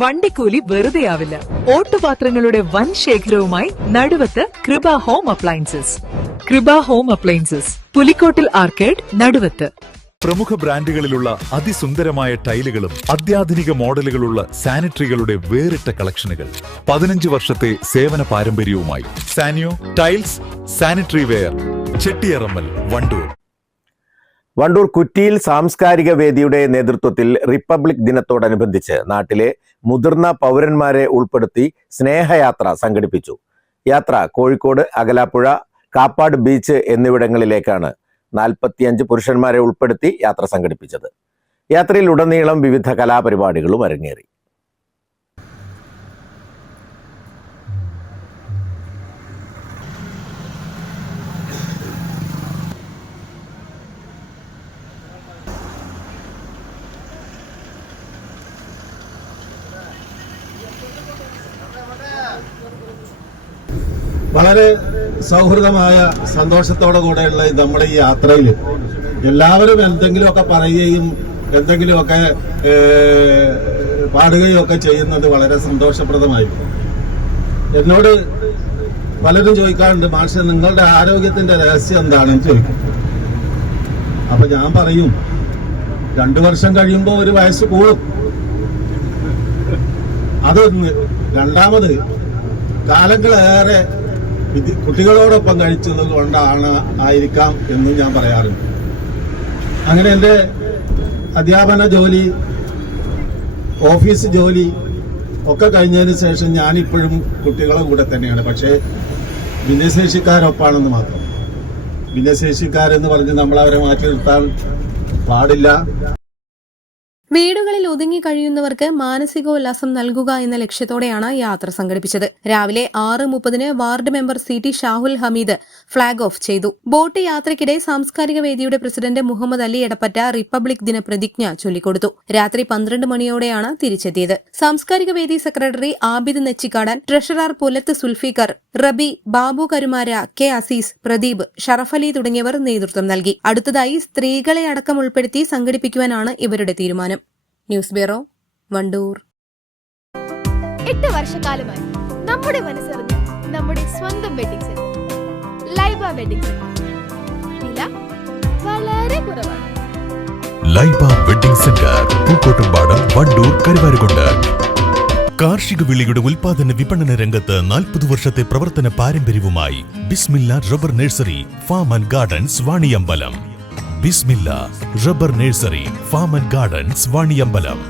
വണ്ടിക്കൂലി വെറുതെയാവില്ല. ഓട്ടുപാത്രങ്ങളുടെ വൻ ശേഖരവുമായി നടുവത്ത് കൃപ ഹോം അപ്ലയൻസസ്. കൃപ ഹോം അപ്ലയൻസസ്, പുലിക്കോട്ടിൽ ആർക്കേഡ്, നടുവത്ത്. പ്രമുഖ ബ്രാൻഡുകളിലുള്ള അതിസുന്ദരമായ ടൈലുകളും അത്യാധുനിക മോഡലുകളുള്ള സാനിറ്ററികളുടെ വേറിട്ട കളക്ഷനുകൾ. 15 വർഷത്തെ സേവന പാരമ്പര്യവുമായി Saniyo tiles, sanitary ware, Chettiyarammal, Wandoor. Wandoor കുറ്റിയിൽ സാംസ്കാരിക വേദിയുടെ നേതൃത്വത്തിൽ റിപ്പബ്ലിക് ദിനത്തോടനുബന്ധിച്ച് നാട്ടിലെ മുതിർന്ന പൗരന്മാരെ ഉൾപ്പെടുത്തി സ്നേഹയാത്ര സംഘടിപ്പിച്ചു. യാത്ര കോഴിക്കോട്, അകലാപ്പുഴ, കാപ്പാട് ബീച്ച് എന്നിവിടങ്ങളിലേക്കാണ് 45 പുരുഷന്മാരെ ഉൾപ്പെടുത്തി യാത്ര സംഘടിപ്പിച്ചത്. യാത്രയിൽ ഉടനീളം വിവിധ കലാപരിപാടികളും അരങ്ങേറി. വളരെ സൗഹൃദമായ സന്തോഷത്തോടു കൂടെയുള്ള നമ്മുടെ ഈ യാത്രയിൽ എല്ലാവരും എന്തെങ്കിലുമൊക്കെ പറയുകയും എന്തെങ്കിലുമൊക്കെ പാടുകയും ഒക്കെ ചെയ്യുന്നത് വളരെ സന്തോഷപ്രദമായിരുന്നു. എന്നോട് പലരും ചോദിക്കാറുണ്ട്, മാഷെ നിങ്ങളുടെ ആരോഗ്യത്തിന്റെ രഹസ്യം എന്താണെന്ന് ചോദിക്കും. അപ്പൊ ഞാൻ പറയും, 2 വർഷം കഴിയുമ്പോൾ ഒരു വയസ്സ് കൂടും. അതൊന്ന്. രണ്ടാമത്, കാലങ്ങളേറെ കുട്ടികളോടൊപ്പം കഴിച്ചത് ആയിരിക്കാം എന്നും ഞാൻ പറയാറുണ്ട്. അങ്ങനെ എൻ്റെ അധ്യാപന ജോലി, ഓഫീസ് ജോലി ഒക്കെ കഴിഞ്ഞതിന് ശേഷം ഞാനിപ്പോഴും കുട്ടികളുടെ കൂടെ തന്നെയാണ്. പക്ഷേ ഭിന്നശേഷിക്കാരൊപ്പാണെന്ന് മാത്രം. ഭിന്നശേഷിക്കാരെന്ന് പറഞ്ഞ് നമ്മൾ അവരെ മാറ്റി നിർത്താൻ പാടില്ല. വീടുകളിൽ ഒതുങ്ങി കഴിയുന്നവർക്ക് മാനസികോല്ലാസം നൽകുക എന്ന ലക്ഷ്യത്തോടെയാണ് യാത്ര സംഘടിപ്പിച്ചത്. രാവിലെ 6:30 ward member CT Shahul Hameed flag off ചെയ്തു. ബോട്ട് യാത്രയ്ക്കിടെ സാംസ്കാരിക വേദിയുടെ പ്രസിഡന്റ് മുഹമ്മദ് അലി എടപ്പറ്റ റിപ്പബ്ലിക് ദിന പ്രതിജ്ഞ ചൊല്ലിക്കൊടുത്തു. രാത്രി 12 മണിയോടെയാണ് തിരിച്ചെത്തിയത്. സാംസ്കാരിക വേദി secretary Abid Nechikkadan, treasurer Pulath Sulfikar, Rabi, Babu Karumara, K Azeez, Pradeep, Sharafali തുടങ്ങിയവർ നേതൃത്വം നൽകി. അടുത്തതായി സ്ത്രീകളെ അടക്കം ഉൾപ്പെടുത്തി സംഘടിപ്പിക്കുവാനാണ് ഇവരുടെ തീരുമാനം. News bureau, Wandoor. 8 വർഷക്കാലമായി നമ്മുടെ മനസ്സറിഞ്ഞ നമ്മുടെ സ്വന്തം wedding centre Laiba wedding centre. വില വളരെ കുറവാണ്. Laiba wedding centre, Pookkottumpadam, Wandoor, Karuvarakundu. കാർഷിക വിളിയുടെ ഉൽപാദന വിപണന രംഗത്ത് 40 വർഷത്തെ പ്രവർത്തന പാരമ്പര്യവുമായി Bismillah rubber nursery, farm and gardens, Vaniyambalam. Bismillah rubber nursery, farm and gardens, Vaniyambalam.